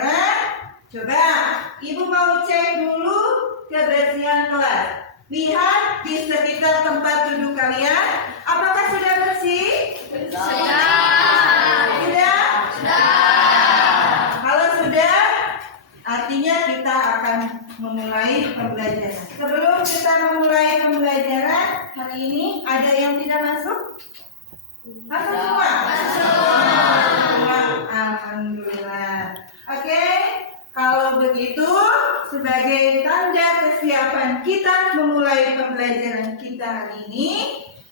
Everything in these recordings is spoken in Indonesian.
pembelajaran. Coba Ibu mau cek dulu kebersihan kelas. Lihat di sekitar tempat duduk kalian, apakah sudah bersih? Sudah? Kalau sudah, artinya kita akan memulai pembelajaran. Sebelum kita memulai pembelajaran hari ini, ada yang tidak masuk? Masuk semua? Alhamdulillah. Oke, kalau begitu sebagai tanda kesiapan kita memulai pembelajaran kita hari ini,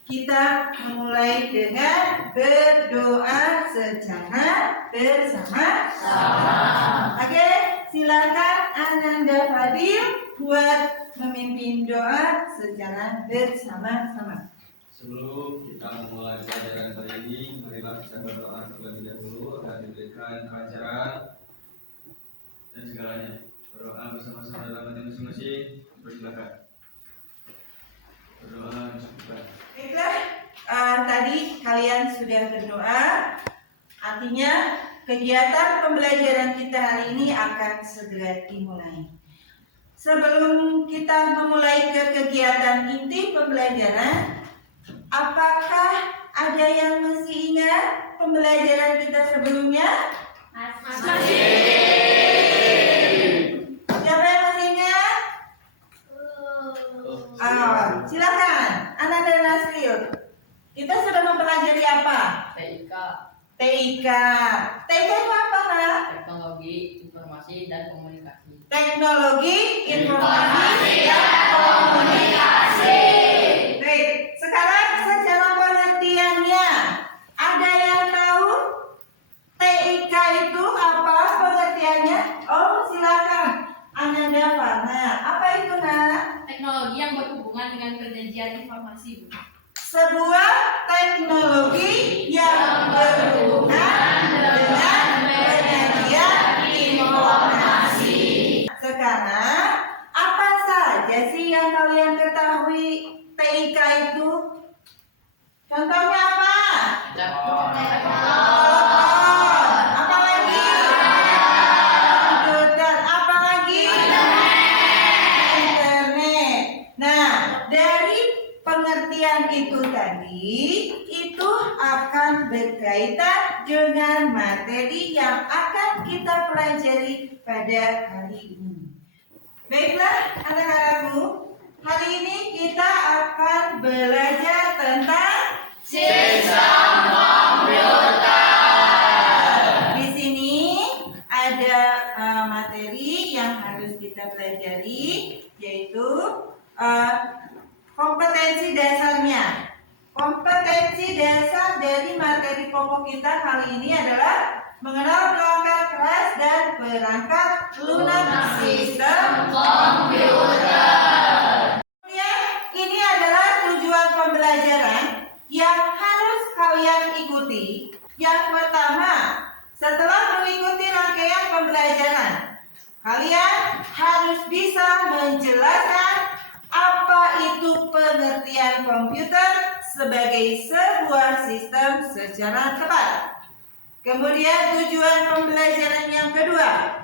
kita memulai dengan berdoa secara bersama-sama. Oke, silakan Ananda Fadil buat memimpin doa secara bersama-sama. Sebelum kita memulai pelajaran hari ini, marilah kita berdoa terlebih dahulu agar diberikan kelancaran dan segalanya. Berdoa bersama-sama dalam hati masing-masing. Bersilakan. Berdoa bersama. Baiklah, tadi kalian sudah berdoa, artinya kegiatan pembelajaran kita hari ini akan segera dimulai. Sebelum kita memulai ke kegiatan inti pembelajaran, apakah ada yang masih ingat pembelajaran kita sebelumnya? Masih. Siapa yang masih ingat? Silakan, Ananda Nasril. Kita sudah mempelajari apa? TIK. TIK. TIK itu apa, Nak? Teknologi Informasi dan Komunikasi. Teknologi Informasi dan Komunikasi. Baik, sekarang secara pengertiannya, ada yang tahu TIK itu apa pengertiannya? Oh, silakan, Ananda Farna. Apa itu, Nak? Teknologi yang berhubungan dengan perjanjian informasi, Bu. Sebuah teknologi yang berhubungan dengan perjanjian informasi. Sekarang, apa saja sih yang kalian ketahui TIK itu? Contohnya apa? Telepon. Apa lagi? Komputer. Apa lagi? Internet. Nah, dari pengertian itu tadi, itu akan berkaitan dengan materi yang akan kita pelajari pada hari ini. Baiklah, anak-anakku, hari ini kita akan belajar tentang Sistem komputer. Di sini ada materi yang harus kita pelajari, yaitu kompetensi dasarnya. Kompetensi dasar dari materi pokok kita kali ini adalah mengenal perangkat keras dan perangkat lunak sistem komputer. Kemudian ini adalah tujuan pembelajaran yang harus kalian ikuti. Yang pertama, setelah mengikuti rangkaian pembelajaran, kalian harus bisa menjelaskan apa itu pengertian komputer sebagai sebuah sistem secara tepat. Kemudian tujuan pembelajaran yang kedua,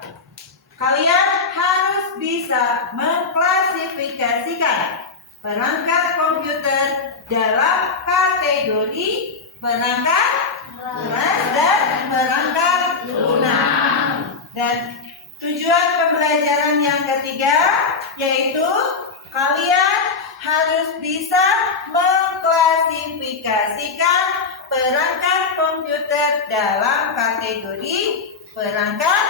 kalian harus bisa mengklasifikasikan perangkat komputer dalam kategori perangkat keras dan perangkat lunak. Dan tujuan pembelajaran yang ketiga yaitu kalian harus bisa mengklasifikasikan perangkat komputer dalam kategori perangkat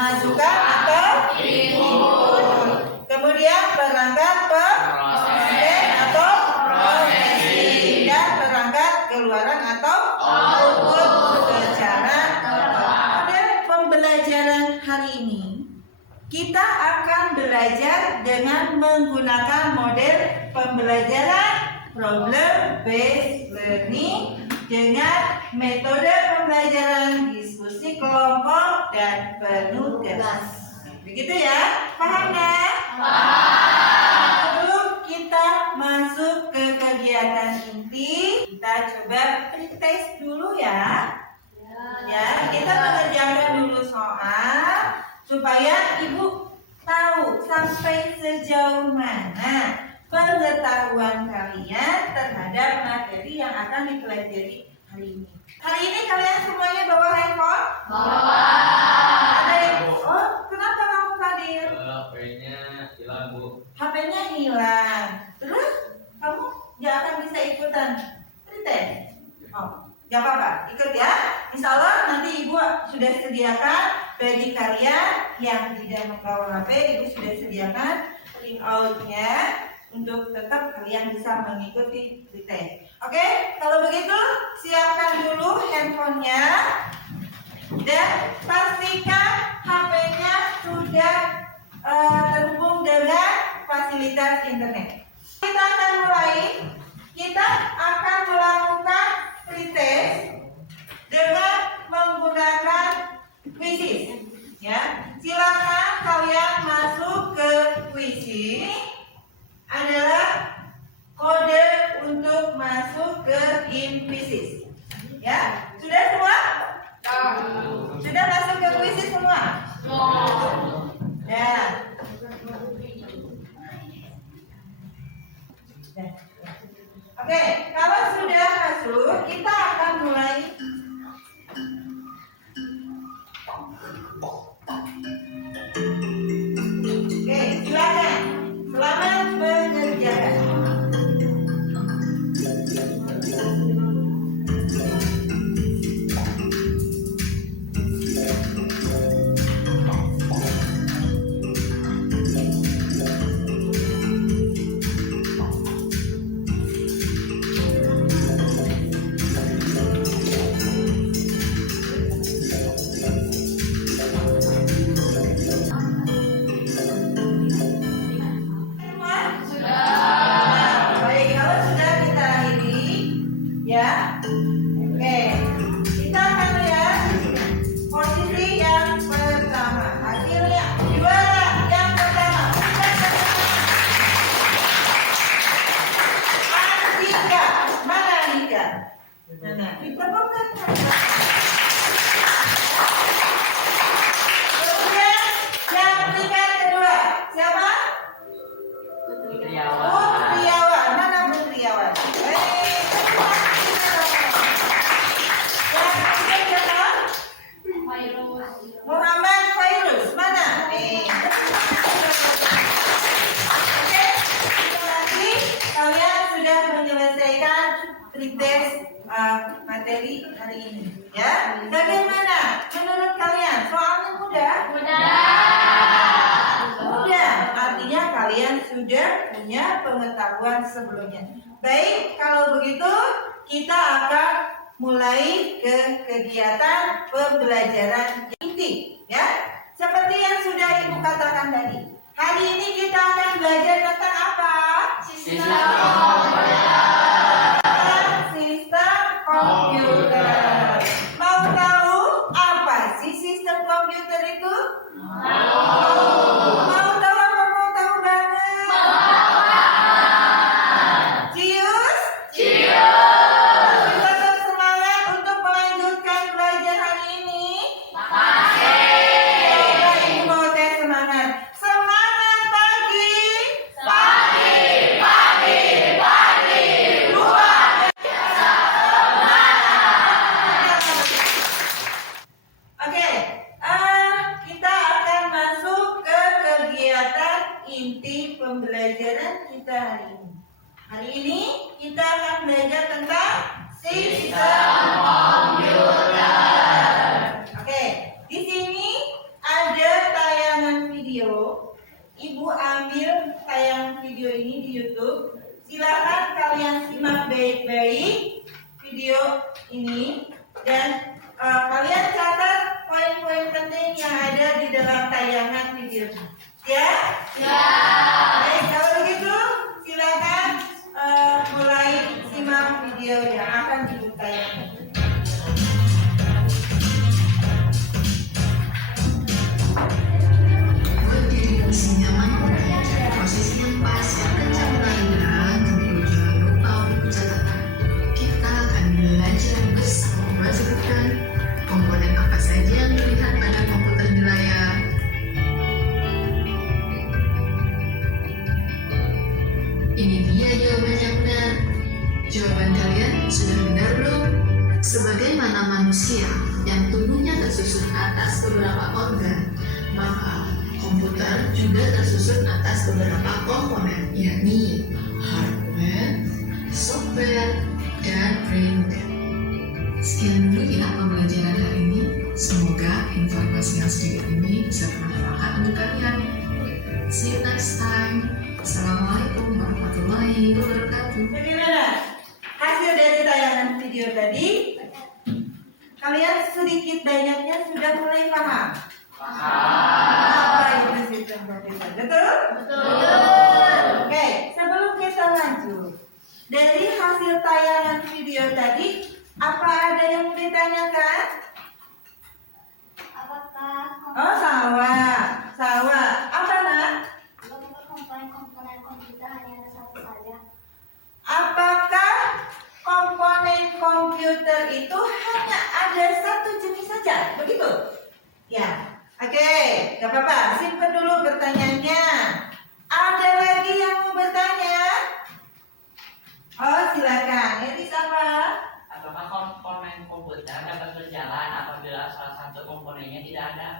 masukan atau input. Kemudian perangkat proses atau prosesing dan perangkat keluaran atau output secara pada pembelajaran hari ini. Kita akan belajar dengan menggunakan model pembelajaran problem based learning dengan metode pembelajaran diskusi kelompok dan penugas. Begitu ya? Paham ya? Paham. Sebelum kita masuk ke kegiatan inti, kita coba pretest dulu ya. Ya, kita mengerjakan dulu soal. supaya ibu tahu sampai sejauh mana pengetahuan kalian terhadap materi yang akan dipelajari hari ini. Hari ini kalian semuanya bawa handphone? Bawa. Ada yang, oh kenapa kamu Fadil? HP-nya hilang, Bu. HP-nya hilang. Terus kamu gak akan bisa ikutan pretest? Oh, gak apa-apa, ikut ya. Insya Allah nanti ibu sudah sediakan bagi kalian yang tidak membawa HP, ibu sudah sediakan link out-nya untuk tetap kalian bisa mengikuti pretest. Oke, kalau begitu siapkan dulu handphonenya dan pastikan HP-nya sudah terhubung dengan fasilitas internet. Kita akan mulai. Kita akan melakukan pretest dengan menggunakan quizzes. Ya, silakan kalian masuk ke quizzes. Adalah kode untuk masuk ke quizzes. Ya, sudah semua? Sudah masuk ke quizzes semua? Ya. Oke, kalau sudah masuk, kita akan mulai. Oke, silakan. Selamat mengerjakan. Materi hari ini, ya. Bagaimana menurut kalian? Soalnya mudah? Mudah. Artinya kalian sudah punya pengetahuan sebelumnya. Baik, kalau begitu kita akan mulai ke kegiatan pembelajaran inti, ya. Seperti yang sudah Ibu katakan tadi. Hari ini kita akan belajar tentang apa? Sistem komputer. Mau tahu apa sih sistem komputer itu? Mau tahu apa? Mau tahu banget? Cius? Kita tetap semangat untuk melanjutkan belajar hari ini? Ibu mau tes semangat. Semangat pagi. Kita akan masuk ke kegiatan inti pembelajaran kita hari ini. Hari ini kita akan belajar tentang sistem komputer. Oke, di sini ada tayangan video. Ibu ambil tayangan video ini di YouTube. Silakan kalian simak baik-baik video ini dan kalian catat poin-poin penting yang ada di dalam tayangan video. Ya? Ya. Baik, kalau begitu silakan mulai simak video yang akan Ibu tayangkan. Buat diri posisi nyaman, posisi yang pas, kencang lainnya, tentu jangan lupa buku catatan. Kita akan belajar bersama memperhatikan komponen apa saja yang terlihat pada komputer di layar, Sudah benar belum? Sebagaimana manusia yang tubuhnya tersusun atas beberapa organ, maka komputer juga tersusun atas beberapa komponen, yakni hardware, software, dan firmware. Sekian dulu ya pembelajaran hari ini. Semoga informasi yang sedikit ini bisa bermanfaat untuk kalian. See you next time. Assalamualaikum warahmatullahi wabarakatuh. Bagaimana hasil dari tayangan video tadi? Kalian sedikit banyaknya sudah mulai paham? Apa itu sistem komputer? Betul? Oke, sebelum kita lanjut, dari hasil tayangan video tadi, apa ada yang mau ditanyakan? Apakah Oh, sawah. Apa nak? komponen komputer hanya ada satu saja? Apakah komponen komputer itu hanya ada satu jenis saja? Begitu? Ya. Oke, gak apa-apa. Simpan dulu pertanyaannya. Ada lagi yang mau bertanya? Oh, silakan. Ini apa? Apakah komponen komputer dapat berjalan apabila salah satu komponennya tidak ada?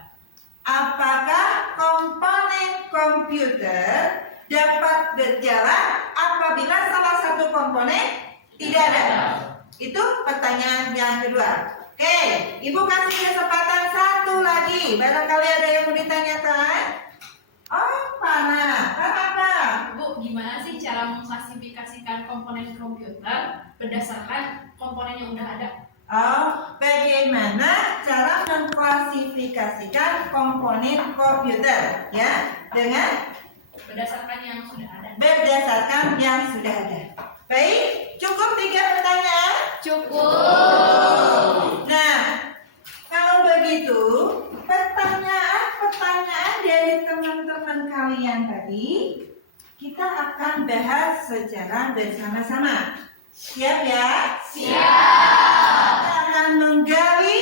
Apakah komponen komputer dapat berjalan apabila salah satu komponen tidak ada? Itu pertanyaan yang kedua. Oke, Ibu kasih kesempatan satu lagi. Barangkali ada yang mau ditanyakan? Oh, Pana. Apa? Bu, gimana sih cara mengklasifikasikan komponen komputer berdasarkan komponen yang udah ada? Oh, bagaimana cara mengklasifikasikan komponen komputer? Ya, dengan Berdasarkan yang sudah ada. berdasarkan yang sudah ada. Baik, cukup 3 pertanyaan? Cukup. Nah, kalau begitu, pertanyaan dari teman-teman kalian tadi, kita akan bahas secara bersama-sama. Siap ya? Siap. Kita akan menggali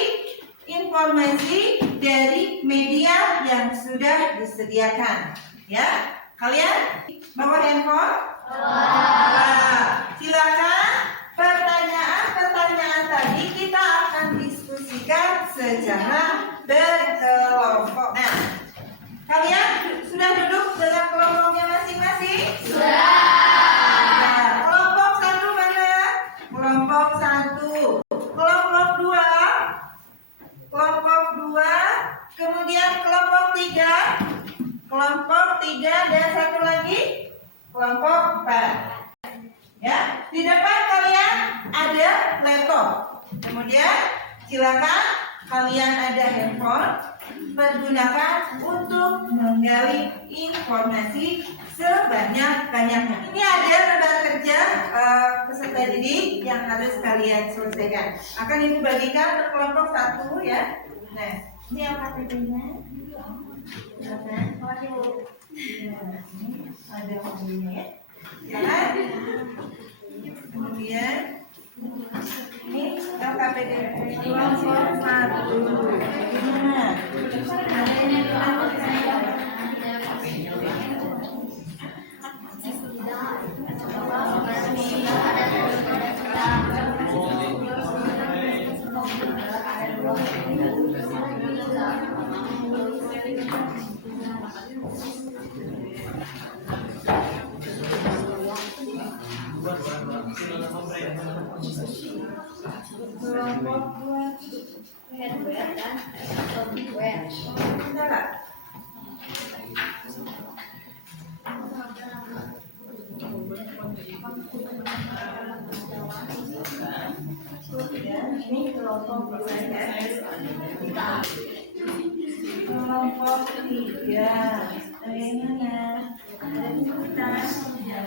informasi dari media yang sudah disediakan. Ya, kalian bawa handphone? Nah, silakan pertanyaan tadi kita akan diskusikan secara berkelompok. Nah, kalian sudah duduk dengan kelompoknya masing-masing? Sudah. Nah, kelompok 1 mana? Kelompok 1. Kelompok 2. Kelompok 2. Kemudian kelompok 3. Kelompok 3 dan satu lagi kelompok 4. Ya, di depan kalian ada laptop. Kemudian silakan kalian ada handphone, pergunakan untuk menggali informasi sebanyak-banyaknya. Ini ada lembar kerja peserta didik yang harus kalian selesaikan. Akan Ibu bagikan per kelompok 1 ya. Nah, ini LKPD-nya. Silakan. Ya, ini ada mobilnya ya. Silakan. Kemudian ini LKPD kelompok 1. Gimana? Kelompok 2 Hardware dan software. Enggak. Ya, ini kelompok 2 ya. Kelompok 3. Bagaimana? Ada tuntutan? Ya.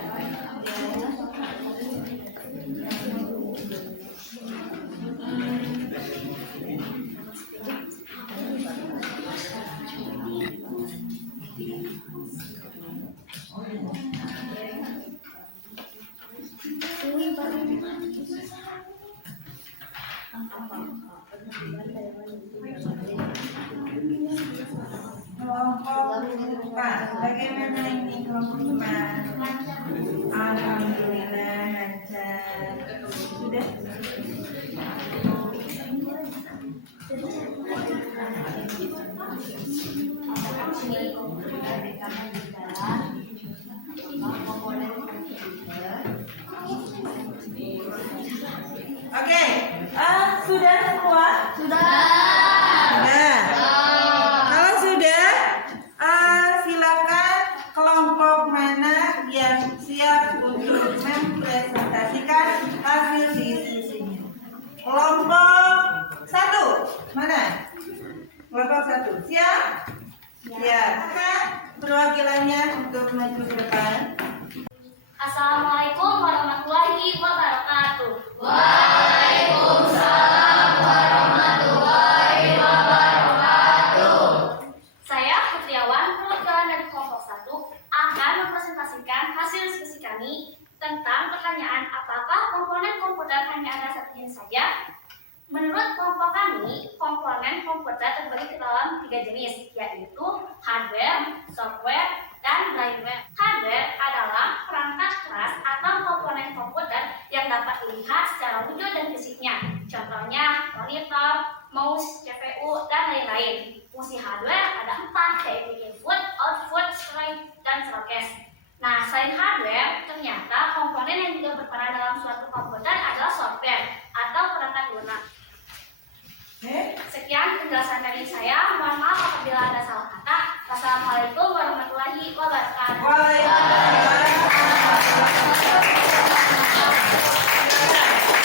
Kelompok Pak, bagaimana ini kelompok 4? Alhamdulillah lancar. Sudah? Oke, sudah semua? Sudah. Kalau sudah, silakan kelompok mana yang siap untuk mempresentasikan hasil diskusinya. Kelompok 1, mana? Kelompok 1, siap? Siap. Silakan perwakilannya untuk maju ke depan. Assalamualaikum warahmatullahi wabarakatuh. Saya Putriawan, perwakilan dari kelompok 1, akan mempresentasikan hasil diskusi kami tentang pertanyaan apakah komponen komputer hanya ada satu jenis saja. Menurut kelompok kami, komponen komputer terbagi ke dalam 3 jenis, yaitu hardware, software, dan brainware. Hardware adalah perangkat keras atau komponen komputer yang dapat dilihat secara wujud dan fisiknya. Contohnya monitor, mouse, CPU, dan lain-lain. Fungsi hardware ada 4, yaitu input, output, slide, dan showcase. Nah, selain hardware, ternyata komponen yang juga berperan dalam suatu komputer adalah software atau perangkat lunak. Sekian penjelasan dari saya. Mohon maaf apabila ada salah kata. Wassalamualaikum warahmatullahi wabarakatuh.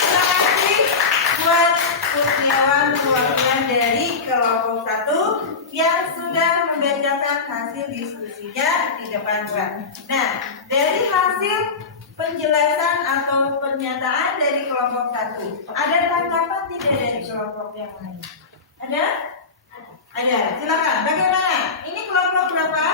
Terima kasih buat Kurniawan perwakilan dari kelompok 1 yang sudah membacakan hasil diskusinya di depan Pak. Nah, dari hasil penjelasan atau pernyataan dari kelompok 1, ada tanggapan tidak dari kelompok yang lain? Ada? Ada. Silakan. Bagaimana? Ini kelompok berapa?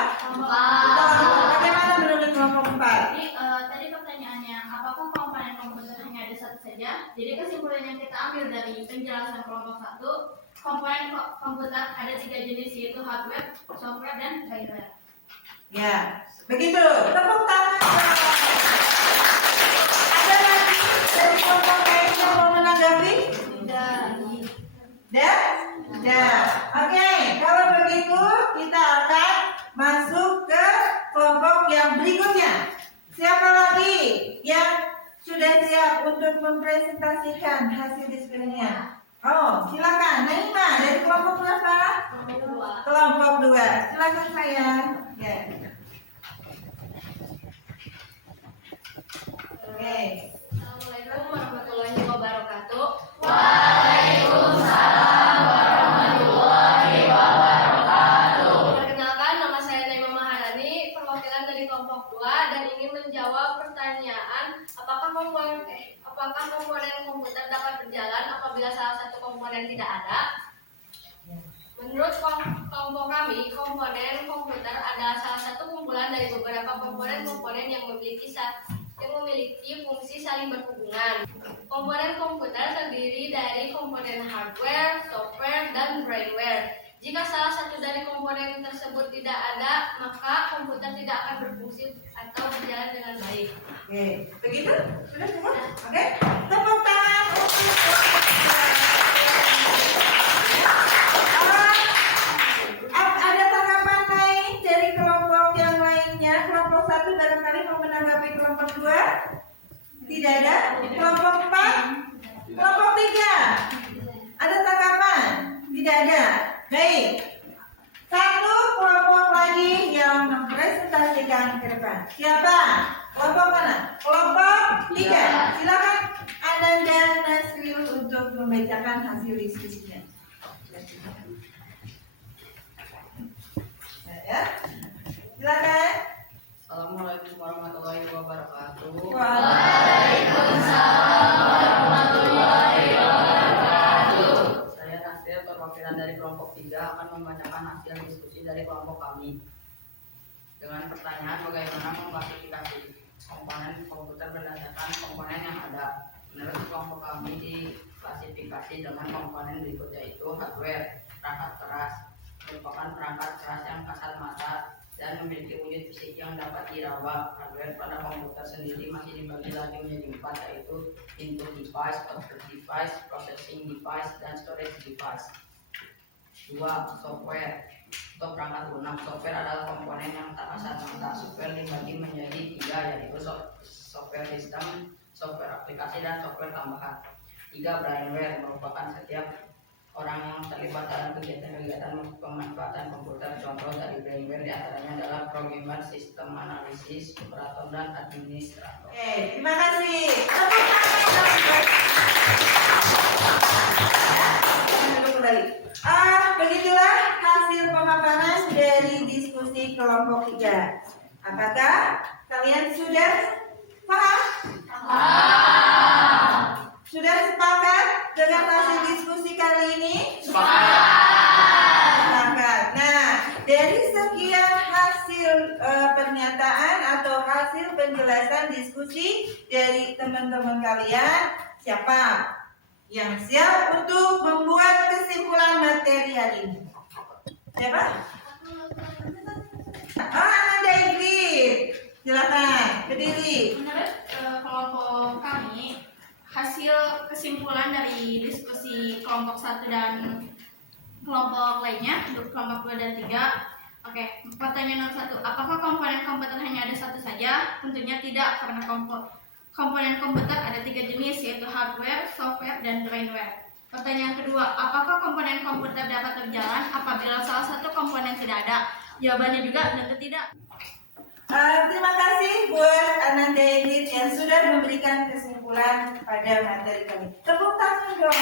4. Bagaimana menurut kelompok 4? Jadi tadi pertanyaannya, apakah komponen komputer hanya ada satu saja? Jadi kesimpulan yang kita ambil dari penjelasan kelompok 1, komponen komputer ada 3 jenis, yaitu hardware, software, dan firmware. Ya, begitu. Tepuk tangan. Ada lagi dari kelompok lain yang mau menanggapi? Sudah? Sudah. Oke, kalau begitu kita akan masuk ke kelompok yang berikutnya. Siapa lagi yang sudah siap untuk mempresentasikan hasil diskusinya? Oh, silakan. Naima dari kelompok berapa? Kelompok 2. Silakan saya. Ya. Oke. Assalamualaikum warahmatullahi wabarakatuh. Perkenalkan, nama saya Naima Maharani, perwakilan dari kelompok 2 dan ingin menjawab pertanyaan apakah komponen komputer dapat berjalan apabila salah satu komponen tidak ada. Menurut kelompok kami, komponen komputer adalah salah satu kumpulan dari beberapa komponen-komponen yang memiliki fungsi saling berhubungan. Komponen komputer terdiri dari komponen hardware, software, dan brainware. Jika salah satu dari komponen tersebut tidak ada, maka komputer tidak akan berfungsi atau berjalan dengan baik. Oke, begitu? Sudah semua? Oke, tepuk tangan untuk ada tanggapan lain dari kelompok yang lainnya? Kelompok 1 barangkali mau menanggapi kelompok 2? Tidak ada? Kelompok 4? Kelompok 3? Ada tanggapan? Tidak ada? Baik. Satu kelompok lagi yang mempresentasikan ke depan. Siapa? Kelompok mana? Kelompok 3. Silakan Ananda Nasril untuk membacakan hasil diskusinya. Ya. Silakan. Assalamualaikum warahmatullahi wabarakatuh. Saya Nasir, perwakilan dari kelompok 3 akan membacakan hasil diskusi dari kelompok kami dengan pertanyaan bagaimana mengklasifikasi komponen komputer berdasarkan komponen yang ada. Menurut kelompok kami diklasifikasi dengan komponen berikut, yaitu hardware, perangkat keras, merupakan perangkat keras yang kasat mata dan memiliki wujud fisik yang dapat dirawat. Hardware pada komputer sendiri masih dibagi lagi menjadi 4, yaitu input device, output device, processing device, dan storage device. 2. Software. Untuk perangkat lunak, software adalah komponen yang tak kasat mata. Software dibagi menjadi 3, yaitu software sistem, software aplikasi, dan software tambahan. 3. Brainware merupakan setiap orang yang terlibat dalam kegiatan-kegiatan pemanfaatan komputer. Contoh dari brainware diantaranya adalah programmer, sistem analisis, operator, dan administrator. Oke, terima kasih. Tepuk tangan. Duduk kembali. Begitulah hasil pemaparan dari diskusi kelompok 3. Apakah kalian sudah paham? Sudah sepakat dengan hasil diskusi kali ini? Sepakat. Nah, dari sekian hasil pernyataan atau hasil penjelasan diskusi dari teman-teman kalian, siapa yang siap untuk membuat kesimpulan materi hari ini? Siapa? Ananda Ingrid. Silakan, berdiri. Menurut kelompok kami, hasil kesimpulan dari diskusi kelompok 1 dan kelompok lainnya, untuk kelompok 2 dan 3. Oke, pertanyaan nomor 1, apakah komponen komputer hanya ada satu saja? Tentunya tidak, karena komponen komputer ada 3 jenis, yaitu hardware, software, dan brainware. Pertanyaan kedua, apakah komponen komputer dapat berjalan apabila salah satu komponen tidak ada? Jawabannya juga tentu tidak. Terima kasih buat Ananda Ingrid yang sudah memberikan kesimpulan pada materi kami. Tepuk tangan dong.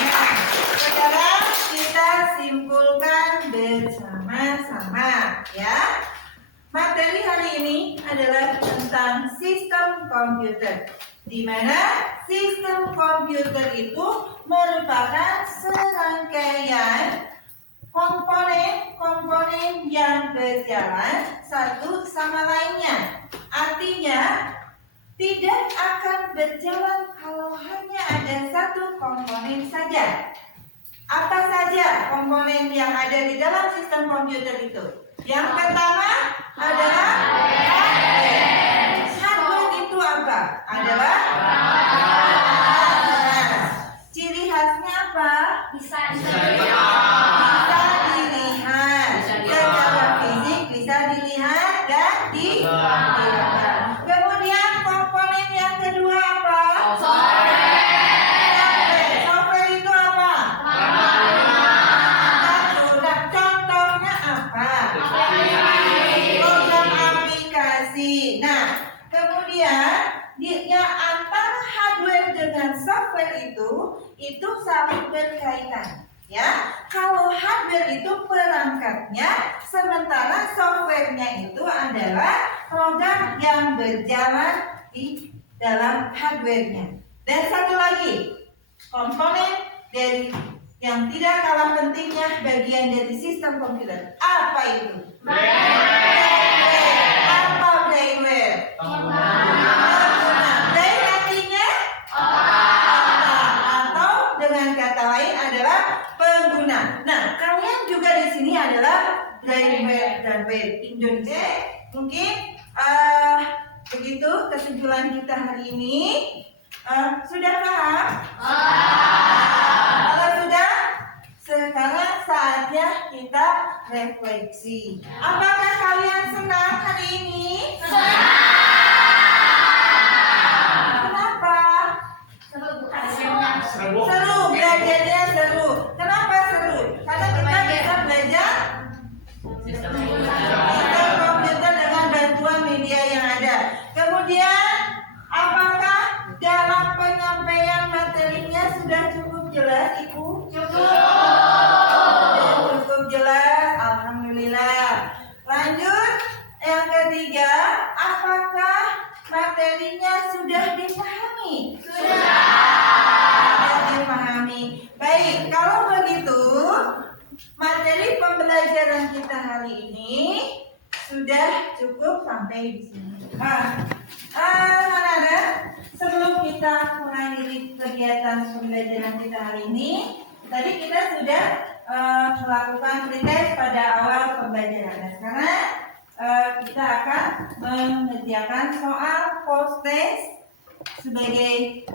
Nah, sekarang kita simpulkan bersama-sama, ya. Materi hari ini adalah tentang sistem komputer, di mana sistem komputer itu merupakan serangkaian komponen yang berjalan satu sama lainnya. Artinya tidak akan berjalan kalau hanya ada satu komponen saja. Apa saja komponen yang ada di dalam sistem komputer itu? Yang pertama adalah hardware. Hardware itu apa? Adalah ciri khasnya apa? Bisa Dilihat secara fisik, bisa dilihat dan dirasakan. Kemudian komponen yang kedua apa? Software itu apa? Sudah, contohnya apa? Program aplikasi. Nah, kemudian antara hardware dengan software itu saling berkaitan. Ya, kalau hardware itu perangkatnya, sementara softwarenya itu adalah program yang berjalan di dalam hardwarenya. Dan satu lagi, komponen dari yang tidak kalah pentingnya bagian dari sistem komputer. Apa itu? Apa brainware? Brain artinya atau dengan kata lain adalah pengguna. Nah, kalian juga di sini adalah brainware dan ware Indonesia. Mungkin begitu kesimpulan kita hari ini. Sudah paham? Kalau sudah, sekarang saatnya kita refleksi. Apakah kalian senang hari ini? Kenapa? Seru, belajarnya seru. Kenapa seru? Karena kita bisa belajar sistem komputer dengan bantuan media yang ada. Kemudian, apakah dalam penyampaian materinya sudah cukup jelas, Ibu? Cukup jelas, alhamdulillah. Lanjut, yang ketiga, apakah materinya sudah dipahami? Sudah dipahami. Baik, kalau begitu, materi pembelajaran kita hari ini sudah cukup sampai di sini. Anak-anak, sebelum kita mengakhiri kegiatan pembelajaran kita hari ini, tadi kita sudah melakukan pretest pada awal pembelajaran. Nah, sekarang kita akan mengerjakan soal post test sebagai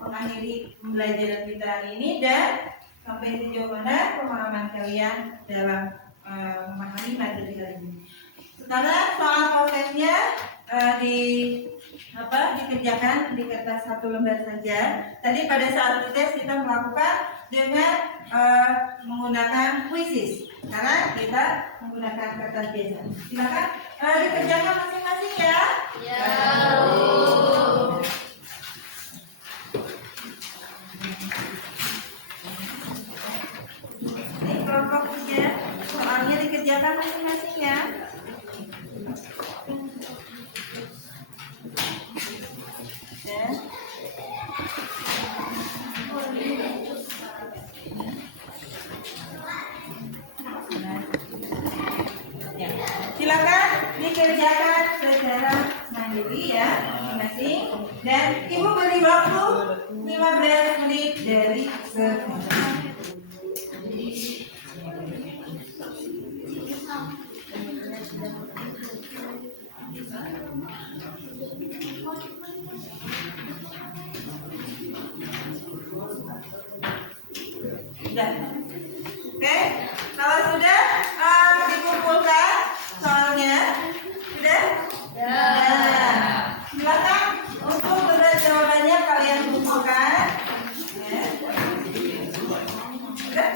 mengakhiri pembelajaran kita hari ini, dan sampai sejauh mana pemahaman kalian dalam memahami materi hari ini. Sekarang soal post testnya dikerjakan di kertas 1 lembar saja. Tadi pada saat tes kita melakukan dengan menggunakan quizzes. Sekarang kita menggunakan kertas biasa. Silakan dikerjakan masing-masing ya. Ya. Ini kelompok kerja, soalnya dikerjakan masing-masing ya. Ya. Ya. Silakan dikerjakan secara mandiri ya masing-masing, dan ibu beri waktu 15 menit dari sekarang. Sudah. Oke, kalau sudah dikumpulkan soalnya, sudah? Nah, silakan untuk berat jawabannya kalian kumpulkan. Ya. Sudah?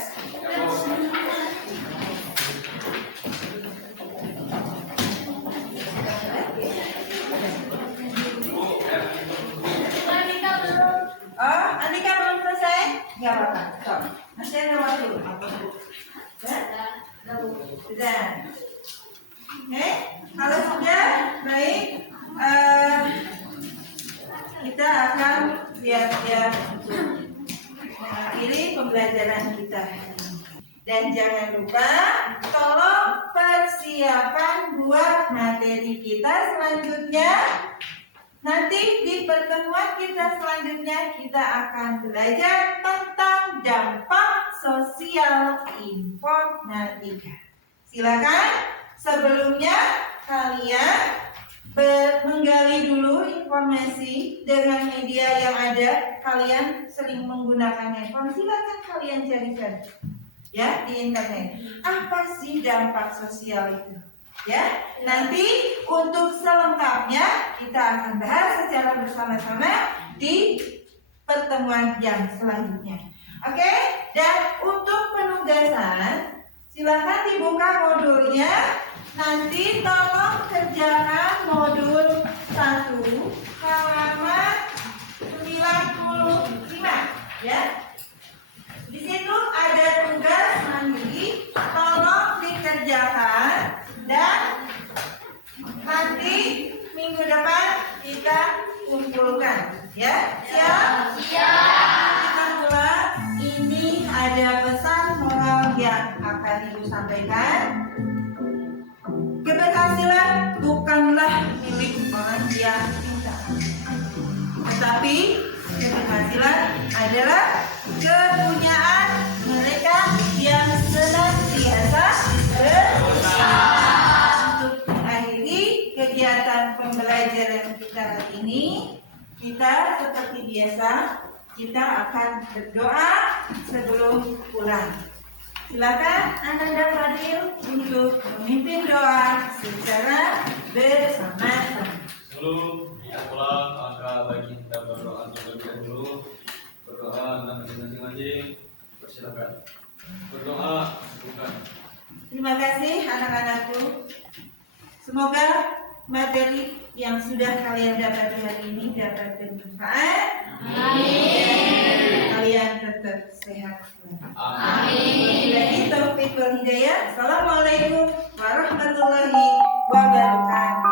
Oh, Andika belum selesai? Gak apa-apa. So, masih ada waktu. Ya? Sudah. Oke, kalau sudah, baik. Kita akan siap-siap mengakhiri pembelajaran kita. Dan jangan lupa, tolong persiapan buat materi kita selanjutnya. Nanti di pertemuan kita selanjutnya kita akan belajar tentang dampak sosial informatika. Silakan sebelumnya kalian menggali dulu informasi dengan media yang ada. Kalian sering menggunakan handphone, silakan kalian cari-cari ya di internet. Apa sih dampak sosial itu? Ya, nanti untuk selengkapnya kita akan bahas secara bersama-sama di pertemuan yang selanjutnya. Oke, dan untuk penugasan silakan dibuka modulnya. Nanti tolong kerjakan modul 1 halaman 95 ya. Di situ ada tugas mandiri, tolong dikerjakan. Dan nanti minggu depan kita kumpulkan ya. Siap? Siap. Kita mulai. Ini ada pesan moral yang akan ibu sampaikan. Keberhasilan bukanlah milik orang yang pintar, tetapi keberhasilan adalah kepunyaan mereka yang senantiasa berusaha. Kegiatan pembelajaran kita hari ini, kita seperti biasa kita akan berdoa sebelum pulang. Silakan Ananda Fadil untuk memimpin doa secara bersama-sama. Sebelum kita pulang, maka bagi kita berdoa terlebih dahulu. Berdoa dengan masing-masing. Persilakan. Berdoa bukan. Terima kasih anak-anakku. Semoga materi yang sudah kalian dapat hari ini dapat bermanfaat. Amin. Kalian tetap sehat. Amin. Wabillahi taufiq wal hidayah. Assalamualaikum warahmatullahi wabarakatuh.